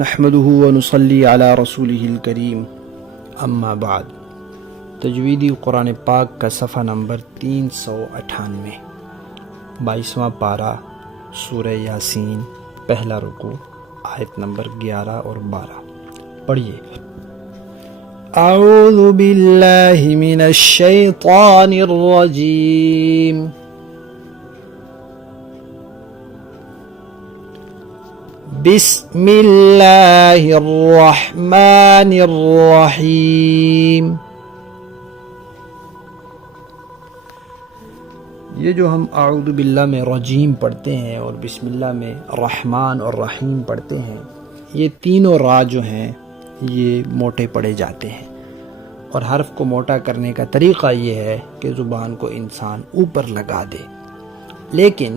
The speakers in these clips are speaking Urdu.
نحمده ونصلي على رسوله الكريم اما بعد۔ تجویدی قرآن پاک کا صفحہ نمبر 398، 22واں پارہ، سورہ یاسین، پہلا رکوع، آیت نمبر 11 اور 12۔ پڑھیے۔ اعوذ باللہ من الشیطان الرجیم، بسم اللہ الرحمن الرحیم۔ یہ جو ہم اعوذ باللہ میں رجیم پڑھتے ہیں اور بسم اللہ میں رحمان اور رحیم پڑھتے ہیں، یہ تینوں را جو ہیں یہ موٹے پڑے جاتے ہیں، اور حرف کو موٹا کرنے کا طریقہ یہ ہے کہ زبان کو انسان اوپر لگا دے، لیکن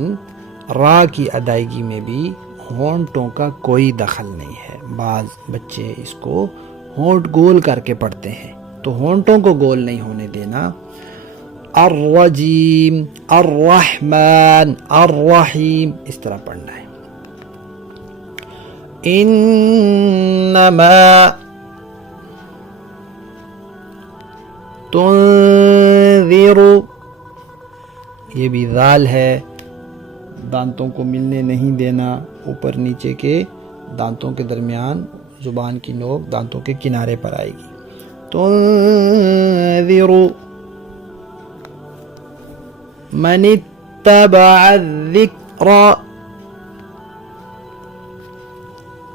را کی ادائیگی میں بھی ہونٹوں کا کوئی دخل نہیں ہے۔ بعض بچے اس کو ہونٹ گول کر کے پڑھتے ہیں، تو ہونٹوں کو گول نہیں ہونے دینا۔ الرجیم، الرحمن، الرحیم، اس طرح پڑھنا ہے۔ انما تنذر، یہ بھی ذال ہے، دانتوں کو ملنے نہیں دینا، اوپر نیچے کے دانتوں کے درمیان زبان کی نوک دانتوں کے کنارے پر آئے گی۔ تنذر من اتبع الذکر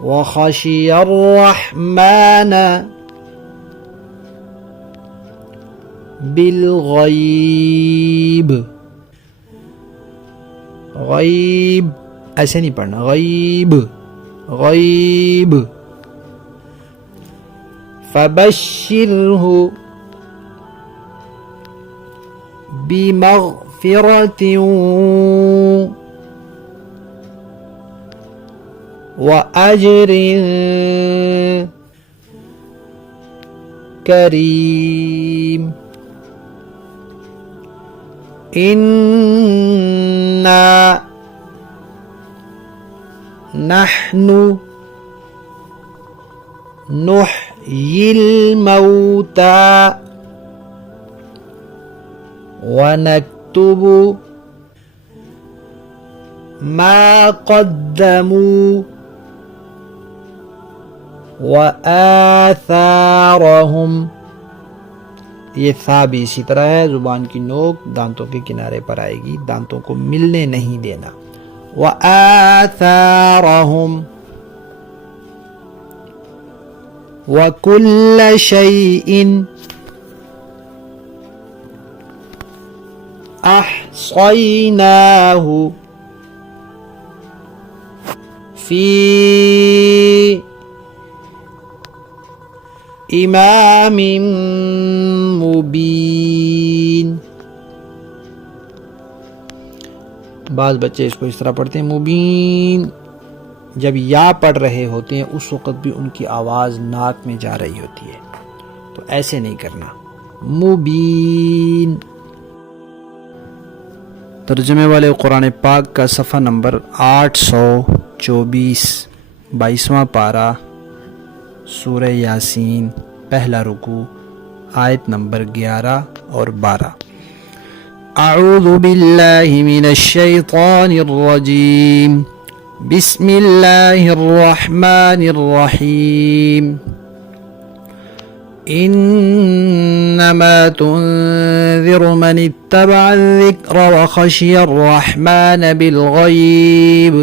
وخشی الرحمن بالغیب۔ غیب ایسے نہیں پڑھنا، غیب، غیب۔ فبشرہ بمغفرۃ واجر کریم۔ انا نحن نحیی الموتى ونكتب ما قدموا وآثارهم۔ یہ ثا بھی اسی طرح ہے، زبان کی نوک دانتوں کے کنارے پر آئے گی، دانتوں کو ملنے نہیں دینا۔ وآثارهم وكل شيء أحصيناه في إمام مبين۔ بعض بچے اس کو اس طرح پڑھتے ہیں، مبین، جب یا پڑھ رہے ہوتے ہیں اس وقت بھی ان کی آواز ناک میں جا رہی ہوتی ہے، تو ایسے نہیں کرنا، مبین۔ ترجمے والے قرآن پاک کا صفحہ نمبر 824، 22واں پارہ، سورہ یاسین، پہلا رکوع، آیت نمبر 11 اور 12۔ اعوذ باللہ من الشیطان الرجیم، بسم اللہ الرحمن الرحیم۔ انما تنذر من اتبع الذکر وخشی الرحمن بالغیب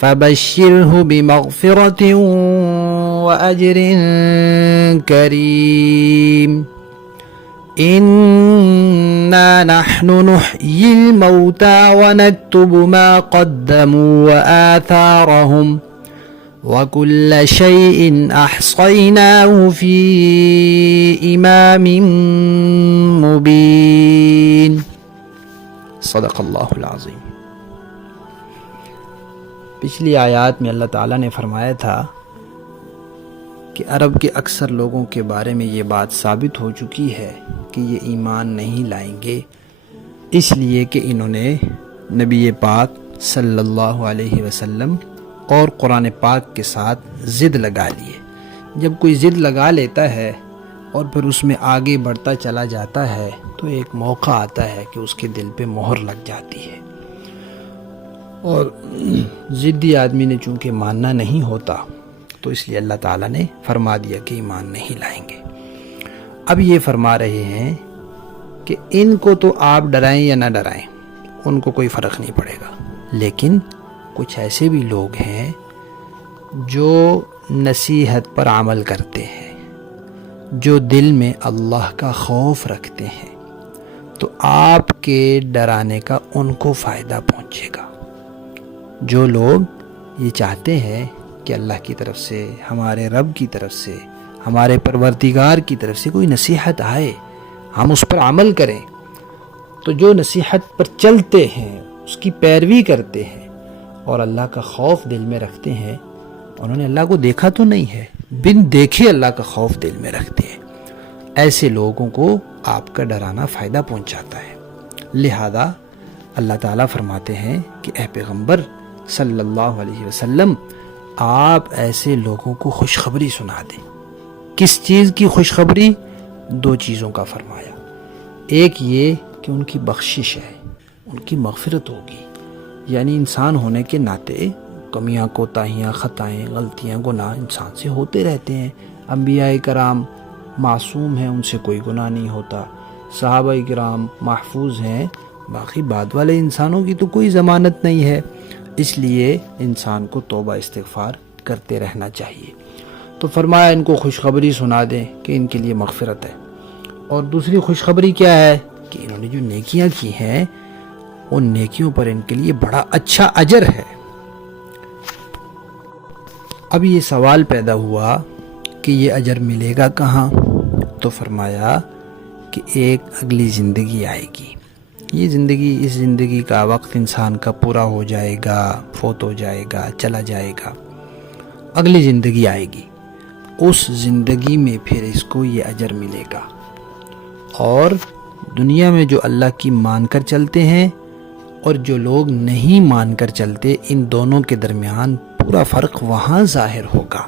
فبشرہ بمغفرۃ واجر کریم۔ انا نحن نحیی الموتى ونكتب ما قدموا وآثارهم وكل شيء أحصيناه في إمام مبين۔ صدق اللہ العظیم۔ پچھلی آیات میں اللہ تعالیٰ نے فرمایا تھا کہ عرب کے اکثر لوگوں کے بارے میں یہ بات ثابت ہو چکی ہے کہ یہ ایمان نہیں لائیں گے، اس لیے کہ انہوں نے نبی پاک صلی اللہ علیہ وسلم اور قرآن پاک کے ساتھ ضد لگا لیے۔ جب کوئی ضد لگا لیتا ہے اور پھر اس میں آگے بڑھتا چلا جاتا ہے تو ایک موقع آتا ہے کہ اس کے دل پہ مہر لگ جاتی ہے، اور ضدی آدمی نے چونکہ ماننا نہیں ہوتا تو اس لیے اللہ تعالیٰ نے فرما دیا کہ ایمان نہیں لائیں گے۔ اب یہ فرما رہے ہیں کہ ان کو تو آپ ڈرائیں یا نہ ڈرائیں ان کو کوئی فرق نہیں پڑے گا، لیکن کچھ ایسے بھی لوگ ہیں جو نصیحت پر عمل کرتے ہیں، جو دل میں اللہ کا خوف رکھتے ہیں، تو آپ کے ڈرانے کا ان کو فائدہ پہنچے گا۔ جو لوگ یہ چاہتے ہیں کہ اللہ کی طرف سے، ہمارے رب کی طرف سے، ہمارے پروردگار کی طرف سے کوئی نصیحت آئے، ہم اس پر عمل کریں، تو جو نصیحت پر چلتے ہیں، اس کی پیروی کرتے ہیں اور اللہ کا خوف دل میں رکھتے ہیں، انہوں نے اللہ کو دیکھا تو نہیں ہے، بن دیکھے اللہ کا خوف دل میں رکھتے ہیں، ایسے لوگوں کو آپ کا ڈرانا فائدہ پہنچاتا ہے۔ لہذا اللہ تعالیٰ فرماتے ہیں کہ اے پیغمبر صلی اللہ علیہ وسلم، آپ ایسے لوگوں کو خوشخبری سنا دیں۔ کس چیز کی خوشخبری؟ دو چیزوں کا فرمایا۔ ایک یہ کہ ان کی بخشش ہے، ان کی مغفرت ہوگی، یعنی انسان ہونے کے ناطے کمیاں، کوتاہیاں، خطائیں، غلطیاں، گناہ انسان سے ہوتے رہتے ہیں۔ انبیاء کرام معصوم ہیں، ان سے کوئی گناہ نہیں ہوتا، صحابہ کرام محفوظ ہیں، باقی بعد والے انسانوں کی تو کوئی ضمانت نہیں ہے، اس لیے انسان کو توبہ استغفار کرتے رہنا چاہیے۔ تو فرمایا ان کو خوشخبری سنا دیں کہ ان کے لیے مغفرت ہے، اور دوسری خوشخبری کیا ہے کہ انہوں نے جو نیکیاں کی ہیں ان نیکیوں پر ان کے لیے بڑا اچھا اجر ہے۔ اب یہ سوال پیدا ہوا کہ یہ اجر ملے گا کہاں؟ تو فرمایا کہ ایک اگلی زندگی آئے گی، یہ زندگی، اس زندگی کا وقت انسان کا پورا ہو جائے گا، فوت ہو جائے گا، چلا جائے گا، اگلی زندگی آئے گی، اس زندگی میں پھر اس کو یہ اجر ملے گا۔ اور دنیا میں جو اللہ کی مان کر چلتے ہیں اور جو لوگ نہیں مان کر چلتے، ان دونوں کے درمیان پورا فرق وہاں ظاہر ہوگا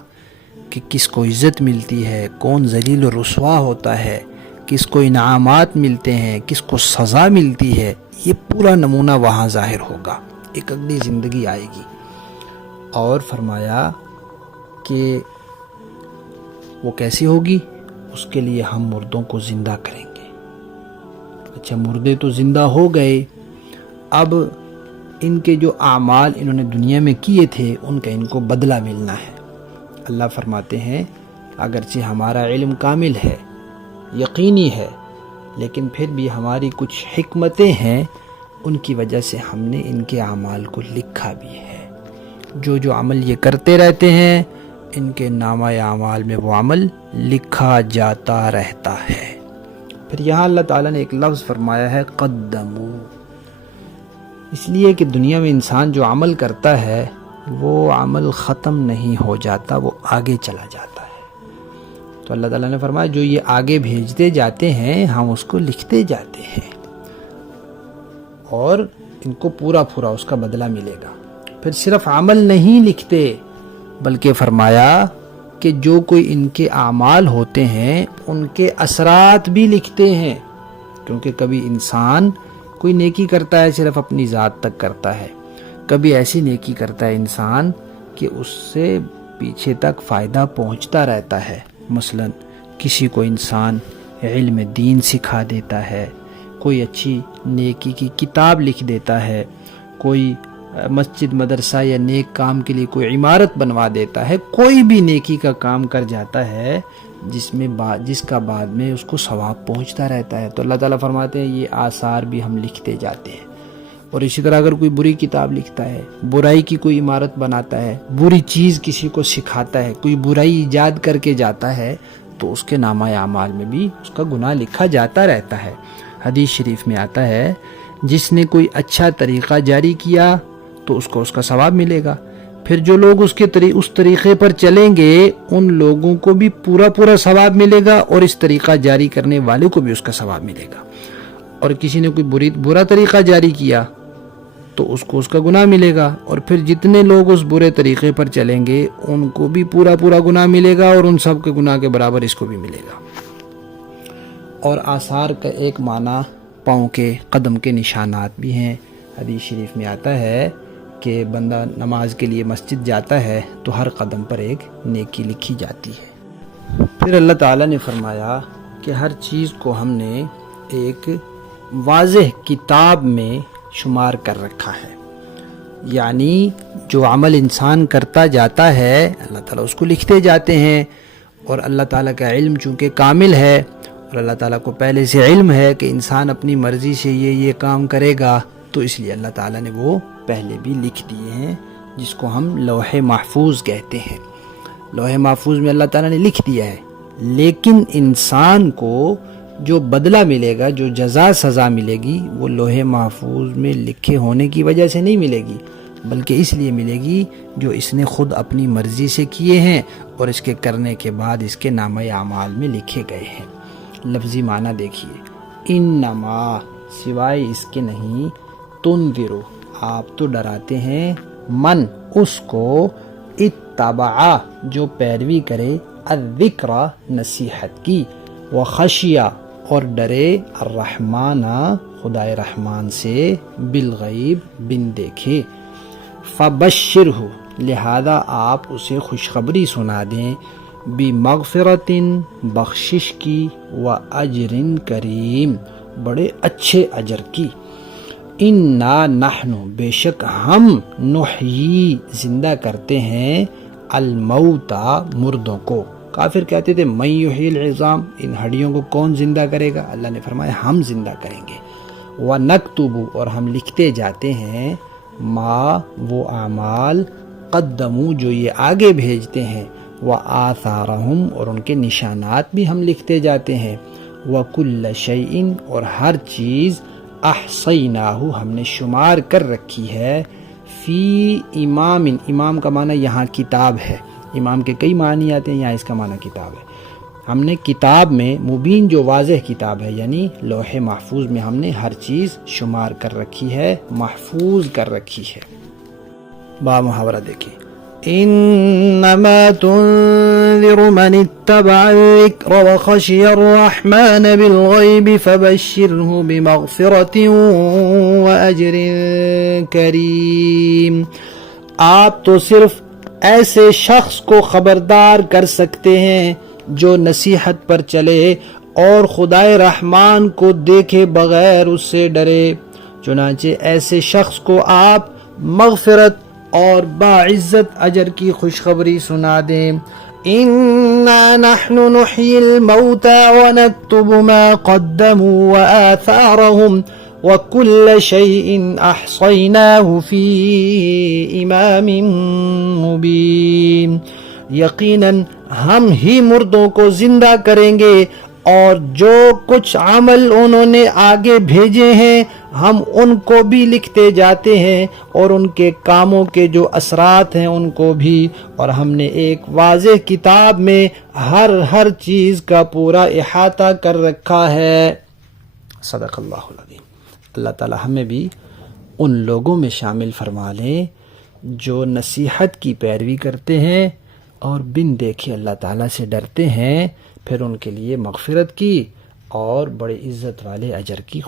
کہ کس کو عزت ملتی ہے، کون ذلیل و رسوا ہوتا ہے، کس کو انعامات ملتے ہیں، کس کو سزا ملتی ہے، یہ پورا نمونہ وہاں ظاہر ہوگا۔ ایک اگلی زندگی آئے گی، اور فرمایا کہ وہ کیسی ہوگی؟ اس کے لیے ہم مردوں کو زندہ کریں گے۔ اچھا، مردے تو زندہ ہو گئے، اب ان کے جو اعمال انہوں نے دنیا میں کیے تھے ان کا ان کو بدلہ ملنا ہے۔ اللہ فرماتے ہیں اگرچہ ہمارا علم کامل ہے، یقینی ہے، لیکن پھر بھی ہماری کچھ حکمتیں ہیں، ان کی وجہ سے ہم نے ان کے اعمال کو لکھا بھی ہے۔ جو جو عمل یہ کرتے رہتے ہیں ان کے نامہ اعمال میں وہ عمل لکھا جاتا رہتا ہے۔ پھر یہاں اللہ تعالیٰ نے ایک لفظ فرمایا ہے قدمو، اس لیے کہ دنیا میں انسان جو عمل کرتا ہے وہ عمل ختم نہیں ہو جاتا، وہ آگے چلا جاتا ہے۔ تو اللہ تعالیٰ نے فرمایا جو یہ آگے بھیجتے جاتے ہیں ہم اس کو لکھتے جاتے ہیں، اور ان کو پورا پورا اس کا بدلہ ملے گا۔ پھر صرف عمل نہیں لکھتے بلکہ فرمایا کہ جو کوئی ان کے اعمال ہوتے ہیں ان کے اثرات بھی لکھتے ہیں، کیونکہ کبھی انسان کوئی نیکی کرتا ہے صرف اپنی ذات تک کرتا ہے، کبھی ایسی نیکی کرتا ہے انسان کہ اس سے پیچھے تک فائدہ پہنچتا رہتا ہے۔ مثلا کسی کو انسان علم دین سکھا دیتا ہے، کوئی اچھی نیکی کی کتاب لکھ دیتا ہے، کوئی مسجد مدرسہ یا نیک کام کے لیے کوئی عمارت بنوا دیتا ہے، کوئی بھی نیکی کا کام کر جاتا ہے جس کا بعد میں اس کو ثواب پہنچتا رہتا ہے۔ تو اللہ تعالیٰ فرماتے ہیں یہ آثار بھی ہم لکھتے جاتے ہیں۔ اور اسی طرح اگر کوئی بری کتاب لکھتا ہے، برائی کی کوئی عمارت بناتا ہے، بری چیز کسی کو سکھاتا ہے، کوئی برائی ایجاد کر کے جاتا ہے، تو اس کے نامہ اعمال میں بھی اس کا گناہ لکھا جاتا رہتا ہے۔ حدیث شریف میں آتا ہے جس نے کوئی اچھا طریقہ جاری کیا تو اس کو اس کا ثواب ملے گا، پھر جو لوگ اس طریقے پر چلیں گے ان لوگوں کو بھی پورا ثواب ملے گا، اور اس طریقہ جاری کرنے والے کو بھی اس کا ثواب ملے گا۔ اور کسی نے کوئی برا طریقہ جاری کیا تو اس کو اس کا گناہ ملے گا، اور پھر جتنے لوگ اس برے طریقے پر چلیں گے ان کو بھی پورا گناہ ملے گا، اور ان سب کے گناہ کے برابر اس کو بھی ملے گا۔ اور آثار کا ایک معنی پاؤں کے، قدم کے نشانات بھی ہیں۔ حدیث شریف میں آتا ہے کہ بندہ نماز کے لیے مسجد جاتا ہے تو ہر قدم پر ایک نیکی لکھی جاتی ہے۔ پھر اللہ تعالیٰ نے فرمایا کہ ہر چیز کو ہم نے ایک واضح کتاب میں شمار کر رکھا ہے، یعنی جو عمل انسان کرتا جاتا ہے اللہ تعالیٰ اس کو لکھتے جاتے ہیں، اور اللہ تعالیٰ کا علم چونکہ کامل ہے اور اللہ تعالیٰ کو پہلے سے علم ہے کہ انسان اپنی مرضی سے یہ کام کرے گا، تو اس لیے اللہ تعالیٰ نے وہ پہلے بھی لکھ دیے ہیں، جس کو ہم لوح محفوظ کہتے ہیں۔ لوح محفوظ میں اللہ تعالیٰ نے لکھ دیا ہے، لیکن انسان کو جو بدلہ ملے گا، جو جزا سزا ملے گی، وہ لوح محفوظ میں لکھے ہونے کی وجہ سے نہیں ملے گی، بلکہ اس لیے ملے گی جو اس نے خود اپنی مرضی سے کیے ہیں اور اس کے کرنے کے بعد اس کے نامہ اعمال میں لکھے گئے ہیں۔ لفظی معنی دیکھیے، انما سوائے اس کے نہیں، تنذرو آپ تو ڈراتے ہیں، من اس کو، اتبع جو پیروی کرے، الذکر نصیحت کی، وخشیہ اور ڈرے، الرحمن خدائے رحمان سے، بالغیب بن دیکھے، فبشرہ لہذا آپ اسے خوشخبری سنا دیں، بمغفرت بخشش کی، واجر کریم بڑے اچھے اجر کی، انا نحن بے شک ہم، نحیی زندہ کرتے ہیں، الموتا مردوں کو۔ کافر کہتے تھے من یحیی العظام، ان ہڈیوں کو کون زندہ کرے گا؟ اللہ نے فرمایا ہم زندہ کریں گے۔ وَنَكْتُبُ اور ہم لکھتے جاتے ہیں، ما وہ اعمال، قدموا جو یہ آگے بھیجتے ہیں، وآثارہم اور ان کے نشانات بھی ہم لکھتے جاتے ہیں، وَكُلَّ شَيْءٍ اور ہر چیز، احصیناہ ہم نے شمار کر رکھی ہے، فی امام، امام کا معنی یہاں کتاب ہے، امام کے کئی معنی آتے ہیں، یہاں اس کا معنی کتاب ہے۔ ہم نے کتاب میں، مبین جو واضح کتاب ہے، یعنی لوح محفوظ میں ہم نے ہر چیز شمار کر رکھی ہے، محفوظ کر رکھی ہے۔ با محاورہ دیکھیں، انما تنذر من اتبع الذکر وخشی الرحمن بالغیب فبشرہ بمغفرۃ واجر کریم۔ آپ تو صرف ایسے شخص کو خبردار کر سکتے ہیں جو نصیحت پر چلے اور خدائے رحمان کو دیکھے بغیر اس سے ڈرے، چنانچہ ایسے شخص کو آپ مغفرت اور باعزت اجر کی خوشخبری سنا دیں۔ انا نحن نحیی الموتى ونکتب ما قدموا وآثارهم وَكُلَّ شَيْءٍ أَحْصَيْنَاهُ فِي إِمَامٍ مُبِينٍ، یقیناً ہم ہی مردوں کو زندہ کریں گے، اور جو کچھ عمل انہوں نے آگے بھیجے ہیں ہم ان کو بھی لکھتے جاتے ہیں، اور ان کے کاموں کے جو اثرات ہیں ان کو بھی، اور ہم نے ایک واضح کتاب میں ہر چیز کا پورا احاطہ کر رکھا ہے۔ صدق اللہ العظیم۔ اللہ تعالی ہمیں بھی ان لوگوں میں شامل فرما لیں جو نصیحت کی پیروی کرتے ہیں اور بن دیکھے اللہ تعالیٰ سے ڈرتے ہیں، پھر ان کے لیے مغفرت کی اور بڑے عزت والے اجر کی